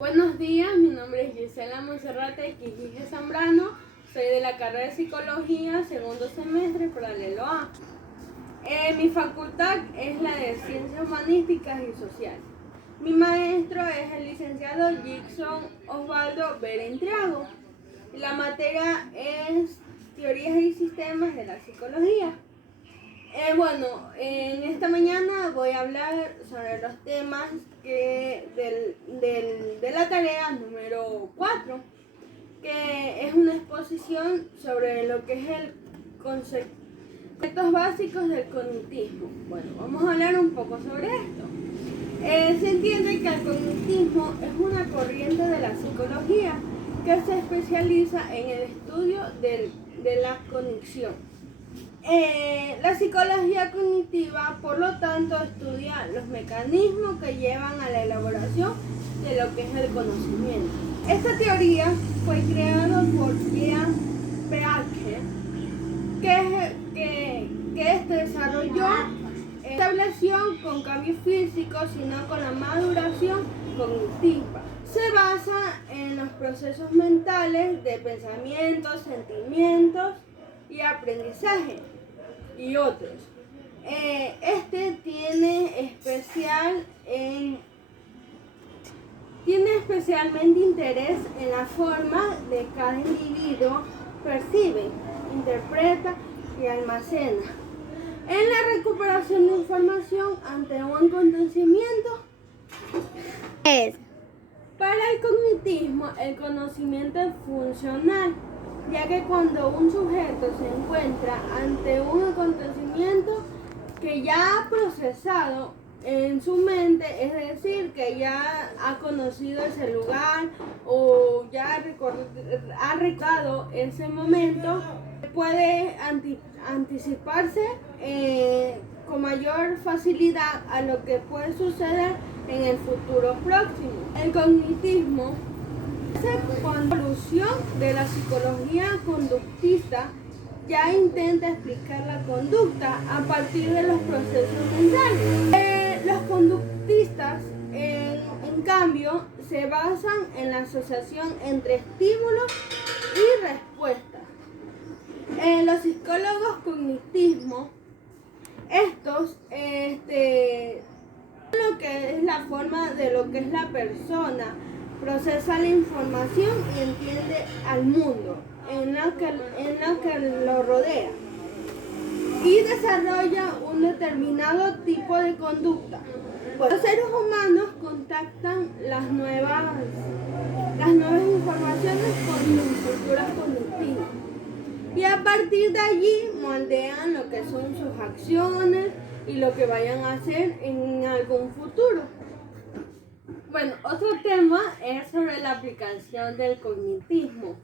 Buenos días, mi nombre es Gisela Monserrate Quijije Zambrano, soy de la carrera de Psicología, segundo semestre, paralelo A. Mi facultad es la de Ciencias Humanísticas y Sociales. Mi maestro es el licenciado Jackson Osvaldo Berentriago. La materia es Teorías y Sistemas de la Psicología. En esta mañana voy a hablar sobre los temas de la tarea número 4, que es una exposición sobre lo que es el conceptos básicos del cognitismo. Bueno, vamos a hablar un poco sobre esto. Se entiende que el cognitismo es una corriente de la psicología que se especializa en el estudio de la cognición. La psicología cognitiva, por lo tanto, estudia los mecanismos que llevan a la elaboración de lo que es el conocimiento. Esta teoría fue creada por Jean Piaget, que desarrolló estableció con cambios físicos, sino con la maduración cognitiva. Se basa en los procesos mentales de pensamientos, sentimientos y aprendizaje y otros. Tiene especialmente interés en la forma de cada individuo percibe, interpreta y almacena en la recuperación de información ante un acontecimiento. Para el cognitismo, el conocimiento es funcional, ya que cuando un sujeto se encuentra ante un acontecimiento que ya ha procesado en su mente, es decir, que ya ha conocido ese lugar o ya ha recordado ese momento, puede anticiparse con mayor facilidad a lo que puede suceder en el futuro próximo. El cognitismo con la evolución de la psicología conductista ya intenta explicar la conducta a partir de los procesos mentales. Los conductistas, en cambio, se basan en la asociación entre estímulos y respuestas. Los psicólogos cognitismo, lo que es la forma de lo que es la persona procesa la información y entiende al mundo en la que lo rodea y desarrolla un determinado tipo de conducta. Los seres humanos contactan las nuevas informaciones con estructuras cognitivas y a partir de allí moldean lo que son sus acciones y lo que vayan a hacer en algún futuro. Bueno, otro tema es sobre la aplicación del cognitismo.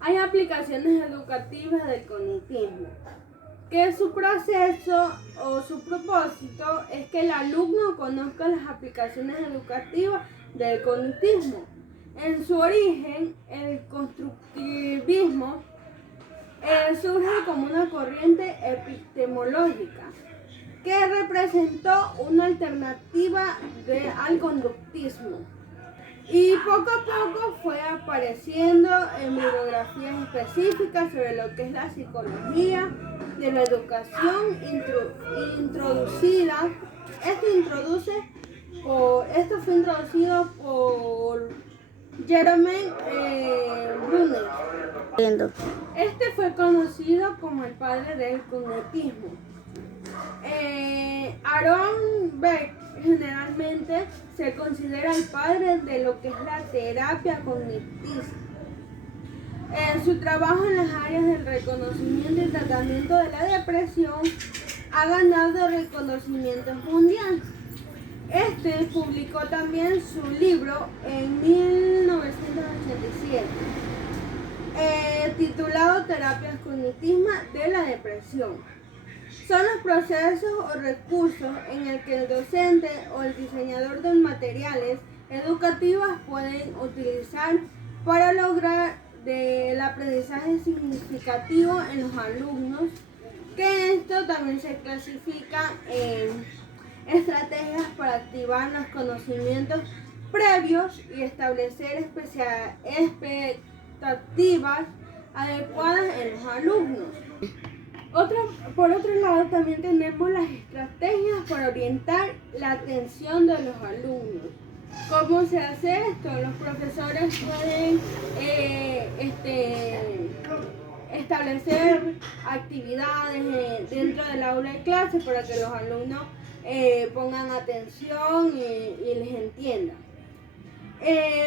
Hay aplicaciones educativas del cognitismo, que su proceso o su propósito es que el alumno conozca las aplicaciones educativas del cognitismo. En su origen, el constructivismo surge como una corriente epistemológica que representó una alternativa al conductismo y poco a poco fue apareciendo en bibliografías específicas sobre lo que es la psicología de la educación introducida. Esto fue introducido por Jerome Bruner. Este fue conocido como el padre del cognitismo. Aaron Beck generalmente se considera el padre de lo que es la terapia cognitivista. Su trabajo en las áreas del reconocimiento y tratamiento de la depresión ha ganado reconocimiento mundial. Publicó también su libro en 1987, titulado Terapias cognitivas de la depresión. Son los procesos o recursos en el que el docente o el diseñador de materiales educativos pueden utilizar para lograr el aprendizaje significativo en los alumnos, que esto también se clasifica en estrategias para activar los conocimientos previos y establecer expectativas adecuadas en los alumnos. Por otro lado, también tenemos las estrategias para orientar la atención de los alumnos. ¿Cómo se hace esto? Los profesores pueden establecer actividades dentro del aula de clase para que los alumnos pongan atención y les entiendan.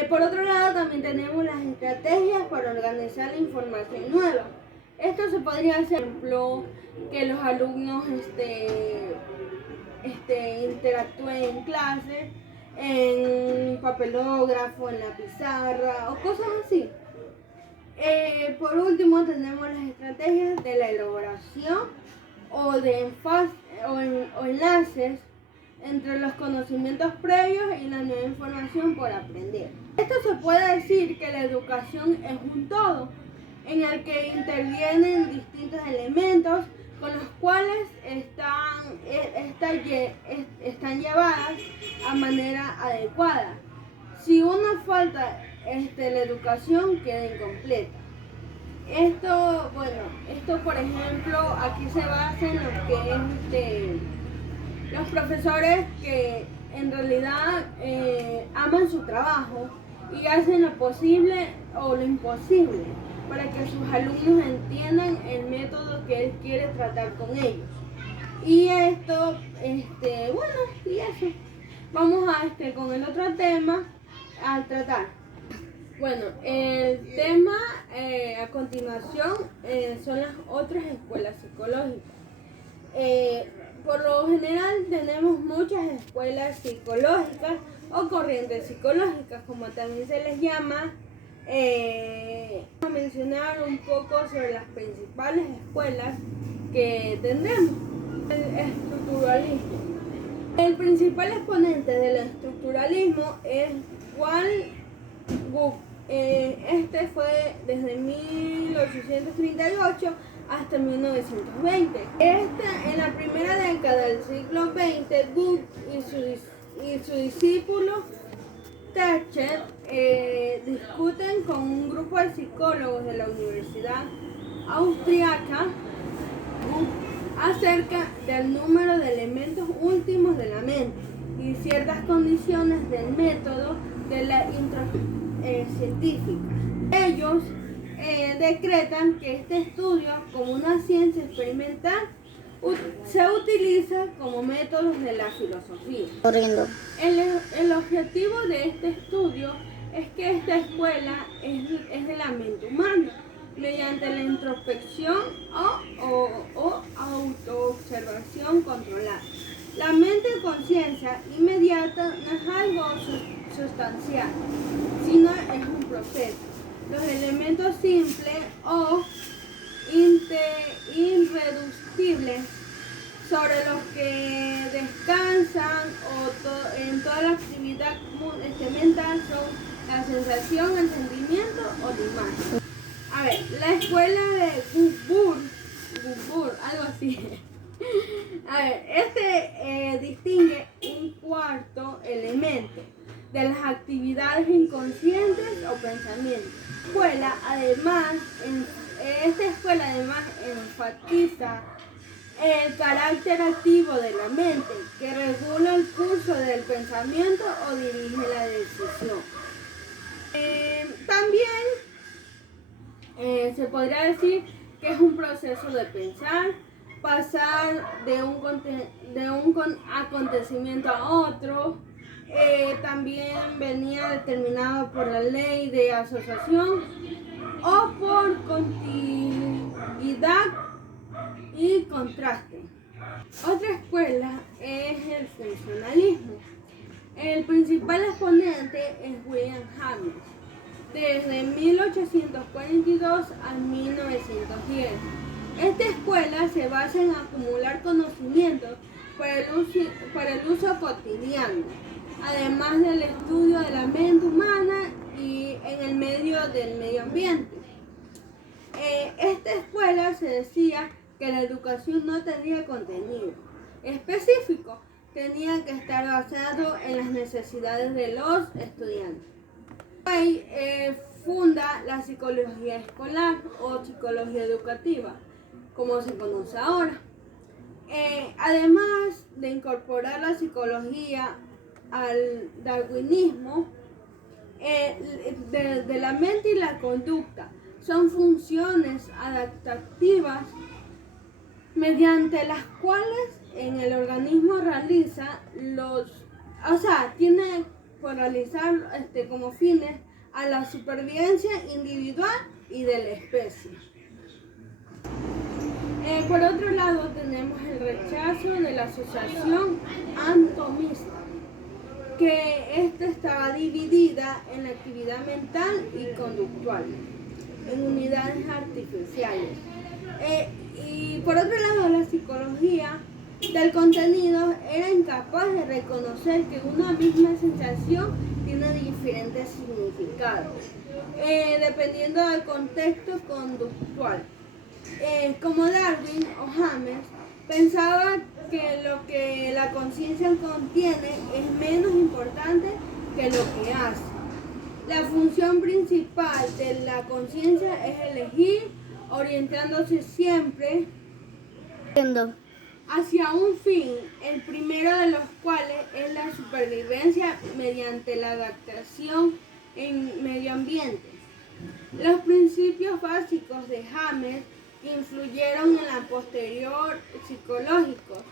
Por otro lado, también tenemos las estrategias para organizar la información nueva. Esto se podría hacer, por ejemplo, que los alumnos interactúen en clase, en papelógrafo, en la pizarra o cosas así. Por último, tenemos las estrategias de la elaboración o enlaces entre los conocimientos previos y la nueva información por aprender. Esto se puede decir que la educación es un todo, en el que intervienen distintos elementos con los cuales están llevadas a manera adecuada. Si una falta la educación queda incompleta. Esto por ejemplo, aquí se basa en lo que es los profesores que en realidad aman su trabajo y hacen lo posible o lo imposible para que sus alumnos entiendan el método que él quiere tratar con ellos. Y esto, y eso. Vamos con el otro tema a tratar. Bueno, el tema a continuación son las otras escuelas psicológicas. Por lo general tenemos muchas escuelas psicológicas o corrientes psicológicas, como también se les llama. Vamos a mencionar un poco sobre las principales escuelas que tendremos. El estructuralismo. El principal exponente del estructuralismo es Juan Guck. Este fue desde 1838 hasta 1920. En la primera década del siglo XX, Guck y su discípulo Thatcher discuten con un grupo de psicólogos de la Universidad Austriaca acerca del número de elementos últimos de la mente y ciertas condiciones del método de la científica. Ellos decretan que este estudio, como una ciencia experimental, se utiliza como métodos de la filosofía. El objetivo de este estudio es que esta escuela es de la mente humana, mediante la introspección o autoobservación controlada. La mente o conciencia inmediata no es algo sustancial, sino es un proceso. Los elementos simples o irreductibles sobre los que descansan en toda la actividad mental son la sensación, el sentimiento o la imagen. A ver, la escuela de Gubbur, algo así. A ver, distingue un cuarto elemento de las actividades inconscientes o pensamientos. Esta escuela además enfatiza el carácter activo de la mente, que regula el curso del pensamiento o dirige la decisión. También se podría decir que es un proceso de pensar, pasar de un acontecimiento a otro. También venía determinado por la ley de asociación o por continuidad y contraste. Otra escuela es el funcionalismo. El principal exponente es William James, desde 1842 a 1910. Esta escuela se basa en acumular conocimientos para el uso cotidiano, además del estudio de la mente humana y en el medio del medio ambiente. Esta escuela se decía que la educación no tenía contenido específico, tenía que estar basado en las necesidades de los estudiantes. Way funda la psicología escolar o psicología educativa, como se conoce ahora. Además de incorporar la psicología al darwinismo, de la mente y la conducta, son funciones adaptativas mediante las cuales en el organismo realiza tiene por realizar como fines a la supervivencia individual y de la especie. Por otro lado tenemos el rechazo de la asociación anatomista, que esta estaba dividida en la actividad mental y conductual, en unidades artificiales. Y por otro lado, la psicología del contenido era incapaz de reconocer que una misma sensación tiene diferentes significados, dependiendo del contexto conductual. Como Darwin o James pensaba que lo que la conciencia contiene es menos importante que lo que hace. La función principal de la conciencia es elegir, orientándose siempre hacia un fin, el primero de los cuales es la supervivencia mediante la adaptación en medio ambiente. Los principios básicos de James que influyeron en la posterior psicológico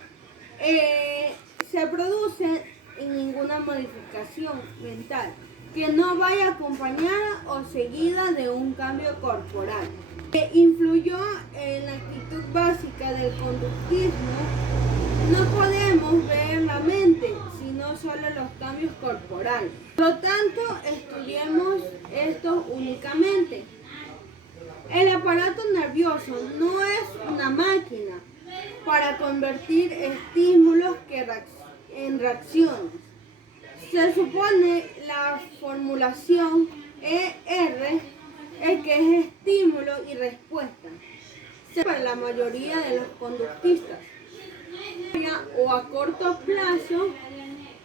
se producen en ninguna modificación mental que no vaya acompañada o seguida de un cambio corporal. Que influyó en la actitud básica del conductismo. No podemos ver la mente, sino solo los cambios corporales. Por lo tanto, estudiemos esto únicamente. El aparato nervioso no es una máquina para convertir estímulos en reacciones. Se supone la formulación ER, que es estímulo y respuesta, para la mayoría de los conductistas, o a corto plazo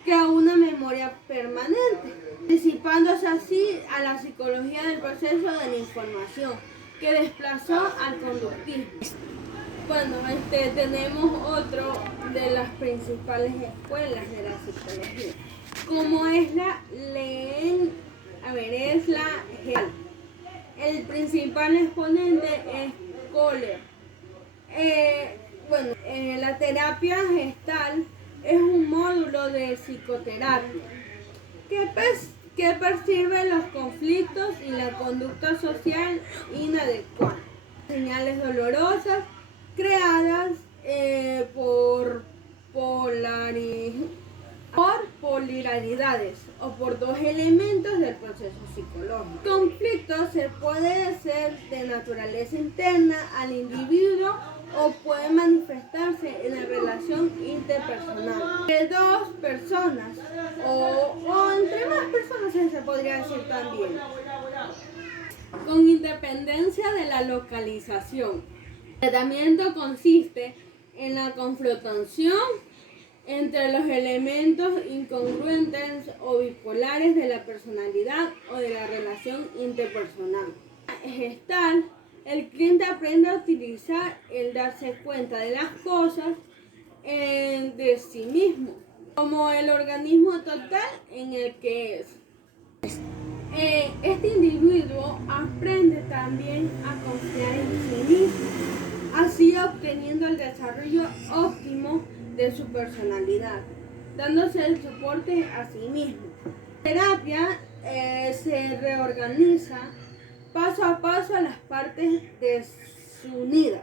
que a una memoria permanente, anticipándose así a la psicología del proceso de la información que desplazó al conductismo. Bueno, tenemos otro de las principales escuelas de la psicología, como es la GESTAL. El principal exponente es Kohler. La terapia gestal es un módulo de psicoterapia que percibe los conflictos y la conducta social inadecuada, señales dolorosas creadas por polaridades o por dos elementos del proceso psicológico. El conflicto se puede ser de naturaleza interna al individuo o puede manifestarse en la relación interpersonal de dos personas o entre más personas, se podría decir también, con independencia de la localización. El tratamiento consiste en la confrontación entre los elementos incongruentes o bipolares de la personalidad o de la relación interpersonal. Gestal, el cliente aprende a utilizar el darse cuenta de las cosas de sí mismo, como el organismo total en el que es. Este individuo aprende también a confiar en sí mismo, así obteniendo el desarrollo óptimo de su personalidad, dándose el soporte a sí mismo. La terapia se reorganiza paso a paso a las partes desunidas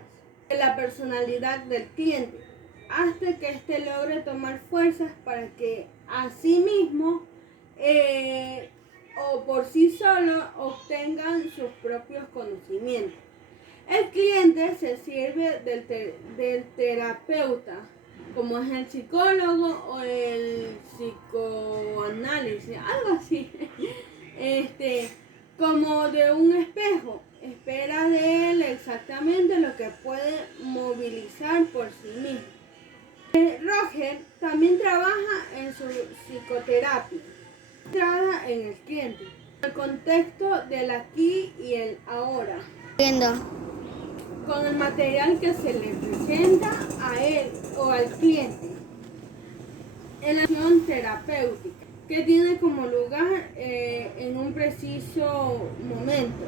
de la personalidad del cliente, hasta que éste logre tomar fuerzas para que a sí mismo o por sí solo obtengan sus propios conocimientos. El cliente se sirve del terapeuta, como es el psicólogo o el psicoanálisis, algo así, como de un espejo. Espera de él exactamente lo que puede movilizar por sí mismo. Roger también trabaja en su psicoterapia, centrada en el cliente, el contexto del aquí y el ahora, con el material que se le presenta a él o al cliente, en la acción terapéutica, que tiene como lugar en un preciso momento.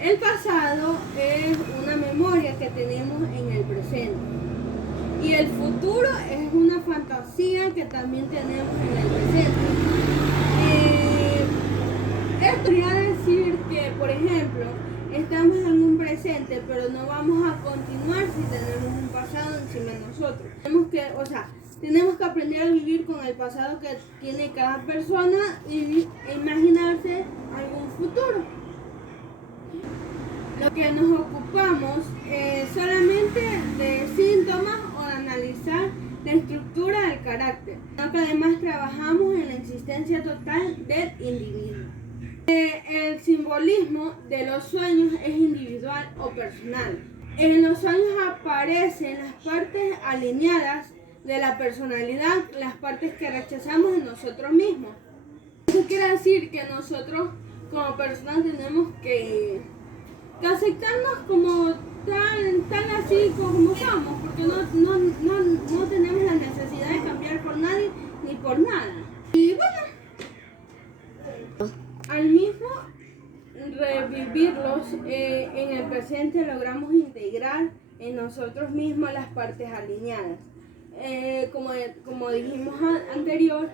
El pasado es una memoria que tenemos en el presente. Y el futuro es una fantasía que también tenemos en el presente. Esto quería decir que, por ejemplo, estamos en un presente, pero no vamos a continuar si tenemos un pasado encima de nosotros. Tenemos que aprender a vivir con el pasado que tiene cada persona y imaginarse algún futuro. Lo que nos ocupamos solamente de síntomas o de analizar la estructura del carácter, sino que además trabajamos en la existencia total del individuo. El simbolismo de los sueños es individual o personal. En los sueños aparecen las partes alineadas de la personalidad, las partes que rechazamos en nosotros mismos. Eso quiere decir que nosotros como personas tenemos que aceptarnos como tal así como somos, porque no tenemos la necesidad de cambiar por nadie ni por nada. Y bueno, al mismo revivirlos en el presente logramos integrar en nosotros mismos las partes alineadas. Como dijimos anterior,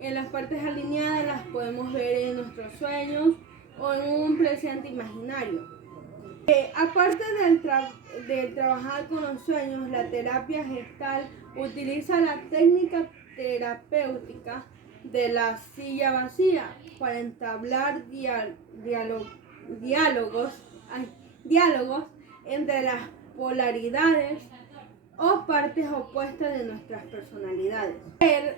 en las partes alineadas las podemos ver en nuestros sueños o en un presente imaginario. Aparte de trabajar con los sueños, la terapia gestal utiliza la técnica terapéutica de la silla vacía para entablar diálogos entre las polaridades o partes opuestas de nuestras personalidades. Él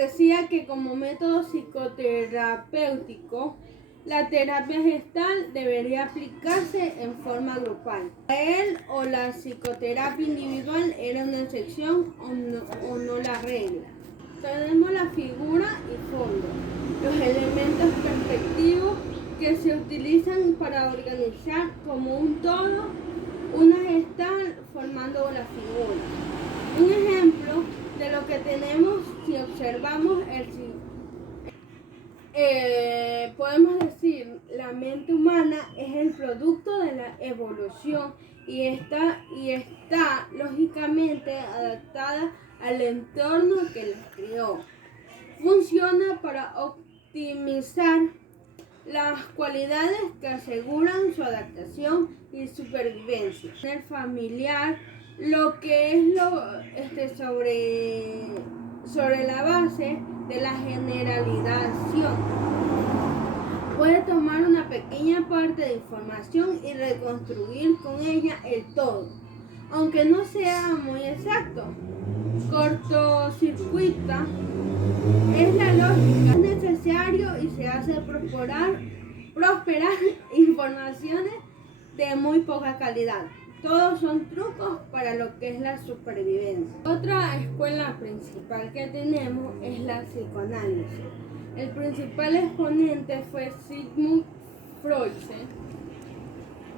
decía que como método psicoterapéutico, la terapia gestal debería aplicarse en forma grupal. Él o la psicoterapia individual era una excepción o no la regla. Tenemos la figura y fondo, los elementos perspectivos que se utilizan para organizar como un todo una gestal formando la figura. Un ejemplo de lo que tenemos si observamos podemos decir, la mente humana es el producto de la evolución y está lógicamente adaptada al entorno que la creó. Funciona para optimizar las cualidades que aseguran su adaptación y supervivencia. En el familiar, lo que es sobre la base de la generalización. Puede tomar una pequeña parte de información y reconstruir con ella el todo, aunque no sea muy exacto. Cortocircuita es la lógica, es necesario y se hace prosperar informaciones de muy poca calidad. Todos son trucos para lo que es la supervivencia. Otra escuela principal que tenemos es la psicoanálisis. El principal exponente fue Sigmund Freud,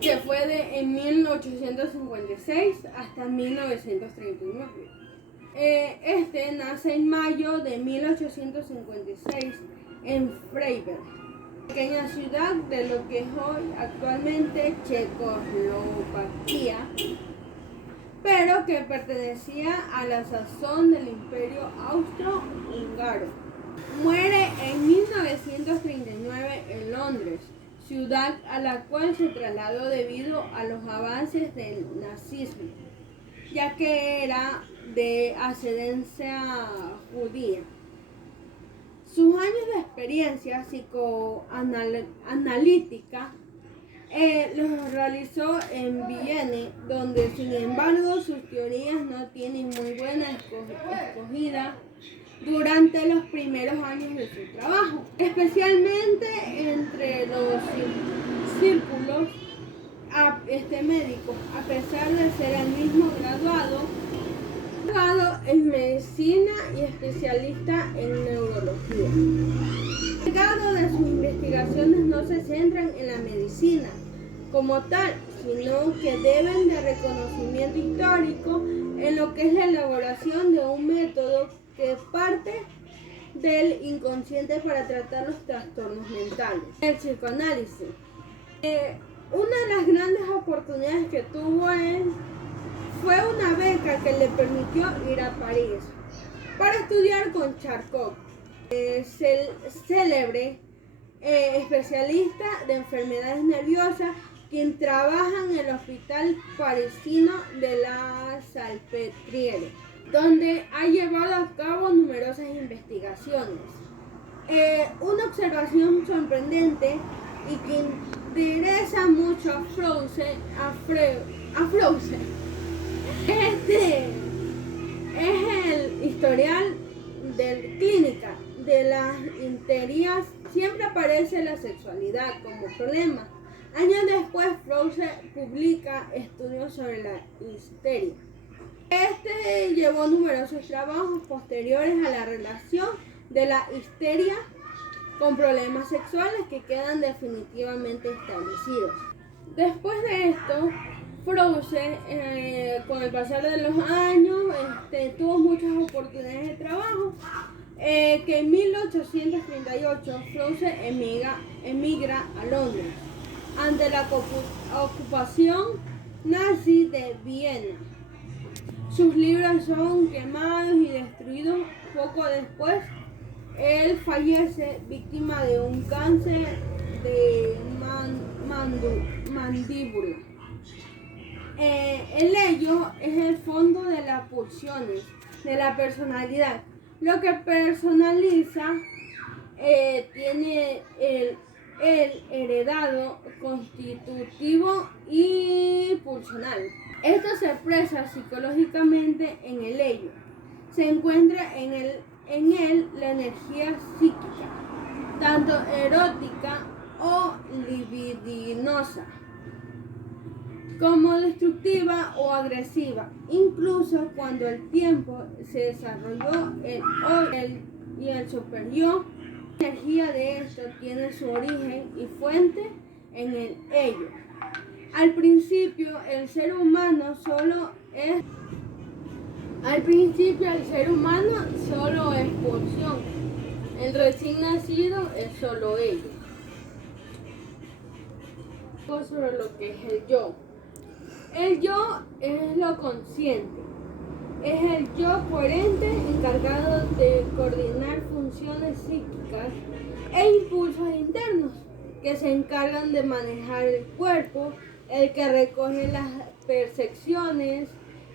que fue en 1856 hasta 1939. Este nace en mayo de 1856 en Freiberg, pequeña ciudad de lo que es hoy actualmente Checoslovaquia, pero que pertenecía a la sazón del Imperio Austro-Húngaro. Muere en 1939 en Londres, ciudad a la cual se trasladó debido a los avances del nazismo, ya que era de ascendencia judía. Sus años de experiencia psicoanalítica los realizó en Viena, donde sin embargo sus teorías no tienen muy buena escogida durante los primeros años de su trabajo, especialmente entre los círculos médicos, a pesar de ser el mismo graduado. abogado en medicina y especialista en neurología. El legado de sus investigaciones no se centran en la medicina como tal, sino que deben de reconocimiento histórico en lo que es la elaboración de un método que parte del inconsciente para tratar los trastornos mentales. El psicoanálisis. Una de las grandes oportunidades que tuvo él fue una beca que le permitió ir a París para estudiar con Charcot, célebre especialista de enfermedades nerviosas, quien trabaja en el hospital parisino de la Salpêtrière, donde ha llevado a cabo numerosas investigaciones. Una observación sorprendente y que interesa mucho a Froese es el historial de clínica de las histerias. Siempre aparece la sexualidad como problema. Años después, Froese publica estudios sobre la histeria. Llevó numerosos trabajos posteriores a la relación de la histeria con problemas sexuales que quedan definitivamente establecidos. Después de esto, Froese, con el pasar de los años, tuvo muchas oportunidades de trabajo, que en 1838 Froese emigra a Londres ante la ocupación nazi de Viena. Sus libros son quemados y destruidos. Poco después, él fallece víctima de un cáncer de mandíbula. El ello es el fondo de las pulsiones de la personalidad. Lo que personaliza tiene el heredado, constitutivo y pulsional. Esto se expresa psicológicamente en el ello. Se encuentra en él la energía psíquica, tanto erótica o libidinosa, como destructiva o agresiva. Incluso cuando el tiempo se desarrolló y el superior, la energía de esto tiene su origen y fuente en el ello. Al principio el ser humano solo es pulsión. El recién nacido es solo ello. Sobre lo que es el yo. El yo es lo consciente. Es el yo coherente encargado de coordinar funciones psíquicas e impulsos internos que se encargan de manejar el cuerpo, el que recoge las percepciones,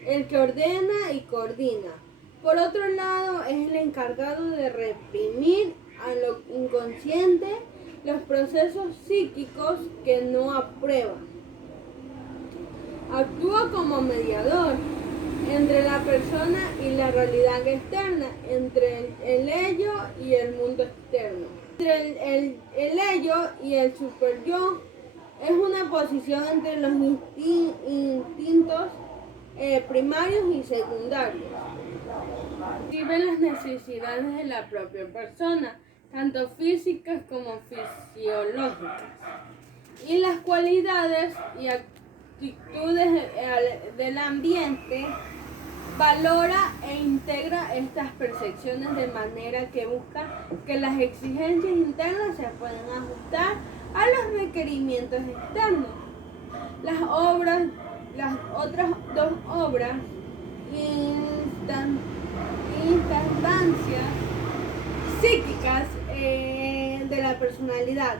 el que ordena y coordina. Por otro lado, es el encargado de reprimir a lo inconsciente los procesos psíquicos que no aprueban. Actúa como mediador entre la persona y la realidad externa, entre el ello y el mundo externo. Entre el ello y el superyo es una posición entre los instintos primarios y secundarios. Describe las necesidades de la propia persona, tanto físicas como fisiológicas, y las cualidades y actitudes del ambiente. Valora e integra estas percepciones de manera que busca que las exigencias internas se puedan ajustar a los requerimientos externos. Las otras dos obras, instancias psíquicas de la personalidad,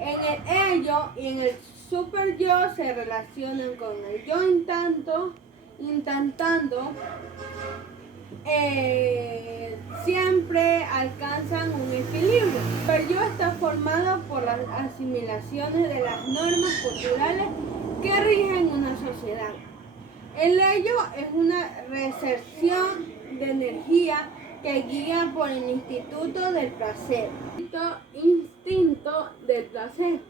en el ello y en el superyo, se relacionan con el yo intentando siempre alcanzan un equilibrio. El yo está formado por las asimilaciones de las normas culturales que rigen una sociedad. El ello es una recepción de energía que guía por el instinto del placer. Instinto del placer.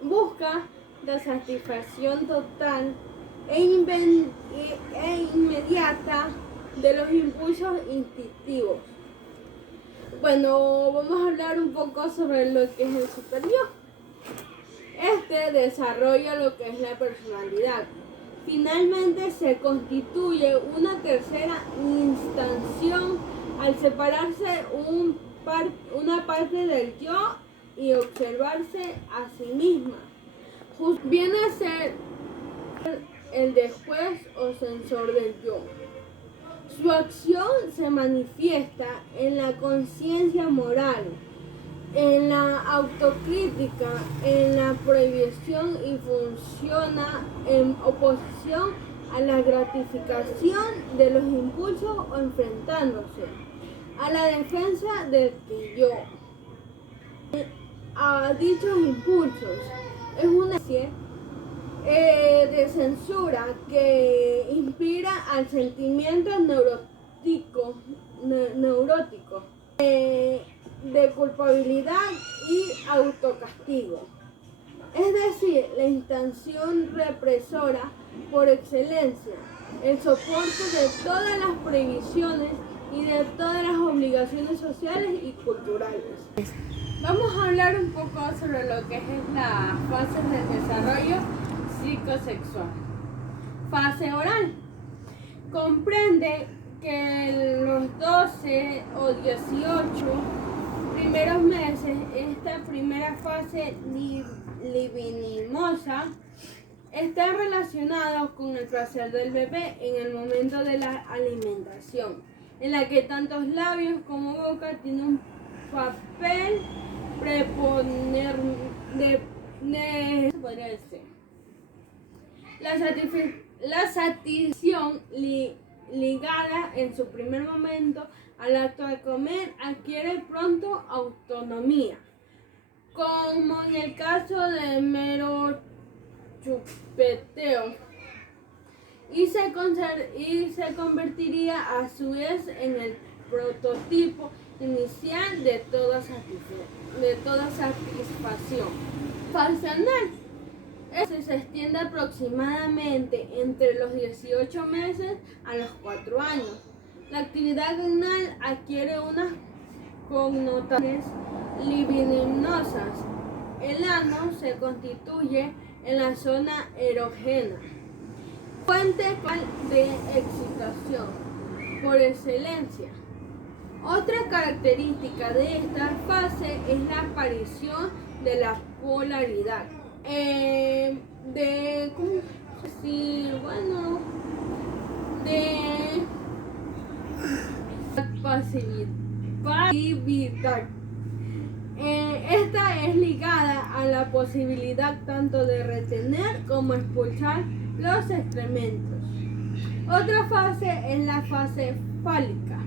Busca la satisfacción total e inmediata de los impulsos instintivos. Bueno, vamos a hablar un poco sobre lo que es el superior. Este desarrolla lo que es la personalidad. Finalmente se constituye una tercera instancia al separarse una parte del yo y observarse a sí misma. Viene a ser el después o sensor del yo. Su acción se manifiesta en la conciencia moral, en la autocrítica, en la prohibición y funciona en oposición a la gratificación de los impulsos o enfrentándose a la defensa del que yo. A dichos impulsos es una especie de censura que inspira al sentimiento neurótico de culpabilidad y autocastigo. Es decir, la intención represora por excelencia, el soporte de todas las prohibiciones y de todas las obligaciones sociales y culturales. Vamos a hablar un poco sobre lo que es las fases del desarrollo psicosexual. Fase oral. Comprende que los 12 o 18 primeros meses, esta primera fase libidinosa está relacionada con el placer del bebé en el momento de la alimentación, en la que tanto labios como boca tienen un papel preponderante. La satisfacción ligada en su primer momento al acto de comer adquiere pronto autonomía, como en el caso de mero chupeteo, y se convertiría a su vez en el prototipo inicial de toda satisfacción. Fase anal. Se extiende aproximadamente entre los 18 meses a los 4 años. La actividad anal adquiere unas connotaciones libidinosas. El ano se constituye en la zona erógena, fuente de excitación por excelencia. Otra característica de esta fase es la aparición de la polaridad. De pasividad. Esta es ligada a la posibilidad tanto de retener como expulsar los excrementos. Otra fase es la fase fálica.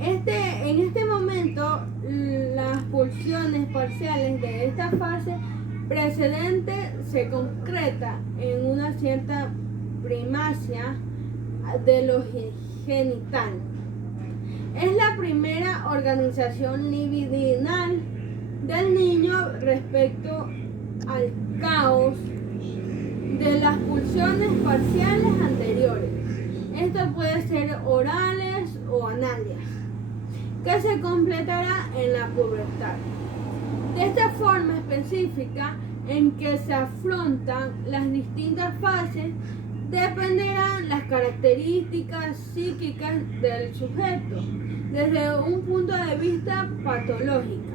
En este momento, las pulsiones parciales de esta fase precedente se concreta en una cierta primacia de lo genital. Es la primera organización libidinal del niño respecto al caos de las pulsiones parciales anteriores. Esto puede ser orales o anales, que se completará en la pubertad. De esta forma específica en que se afrontan las distintas fases, dependerán las características psíquicas del sujeto desde un punto de vista patológico.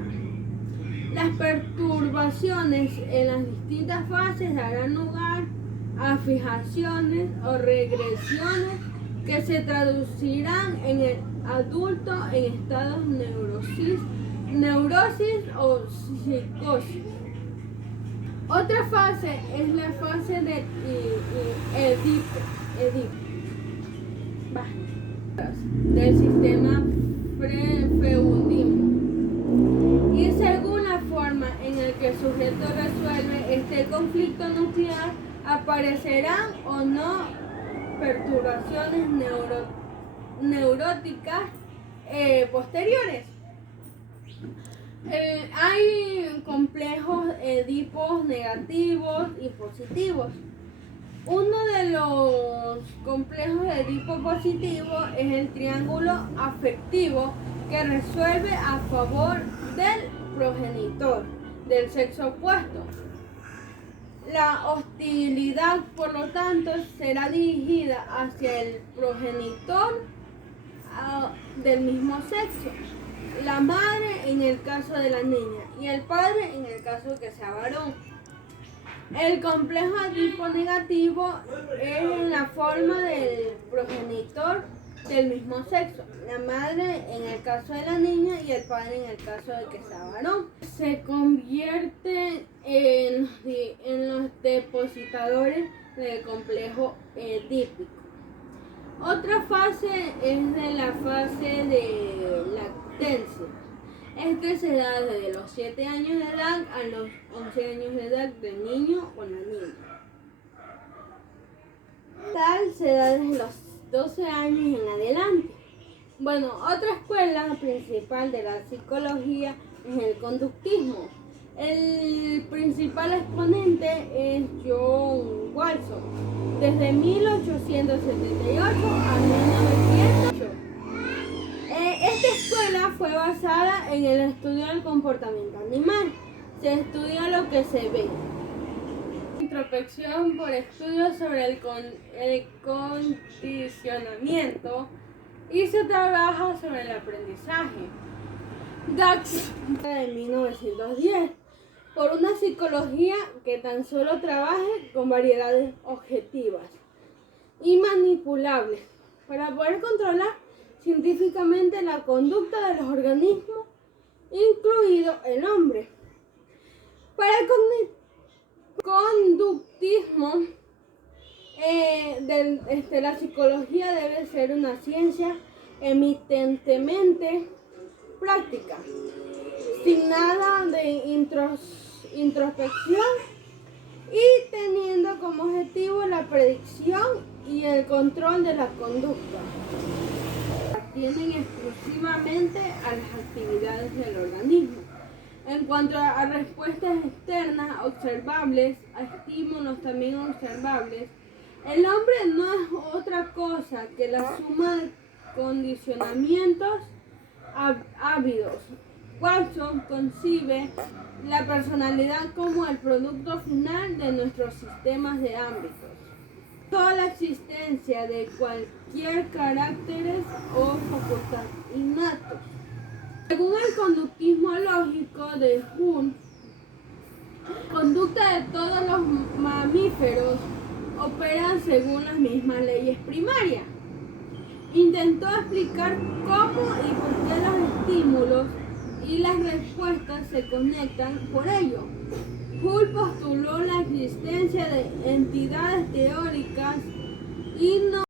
Las perturbaciones en las distintas fases darán lugar a fijaciones o regresiones que se traducirán en el adulto en estados neurosis o psicosis. Otra fase es la fase de Edipo, del sistema freudino. Y según la forma en la que el sujeto resuelve este conflicto nuclear, aparecerán o no perturbaciones neuróticas posteriores. Hay complejos edipos negativos y positivos. Uno de los complejos de Edipo positivo es el triángulo afectivo que resuelve a favor del progenitor del sexo opuesto. La hostilidad, por lo tanto, será dirigida hacia el progenitor del mismo sexo, la madre en el caso de la niña y el padre en el caso de que sea varón. El complejo Edipo negativo es en la forma del progenitor del mismo sexo, la madre en el caso de la niña y el padre en el caso de que sea varón. Se convierte en los depositadores del complejo edípico. Otra fase es de la fase de lactancia. Este se da desde los 7 años de edad a los 11 años de edad del niño o la niña. Tal se da desde los 12 años en adelante. Bueno, otra escuela principal de la psicología es el conductismo. El principal exponente es John Watson, desde 1878 a 1908. Esta escuela fue basada en el estudio del comportamiento animal. Se estudia lo que se ve. Introspección por estudios sobre el condicionamiento y se trabaja sobre el aprendizaje. Dax de 1910 por una psicología que tan solo trabaje con variedades objetivas y manipulables para poder controlar científicamente la conducta de los organismos, incluido el hombre. Para el conductismo, la psicología debe ser una ciencia eminentemente práctica, sin nada de introspección y teniendo como objetivo la predicción y el control de la conducta. Atienden exclusivamente a las actividades del organismo. En cuanto a respuestas externas observables, a estímulos también observables, el hombre no es otra cosa que la suma de condicionamientos ávidos. Watson concibe la personalidad como el producto final de nuestros sistemas de ámbitos. Toda la existencia de cualquier caracteres o facultad innatos. Según el conductismo lógico de Hume, conducta de todos los mamíferos operan según las mismas leyes primarias. Intentó explicar cómo y por qué los estímulos y las respuestas se conectan por ello. Hume postuló la existencia de entidades teóricas y no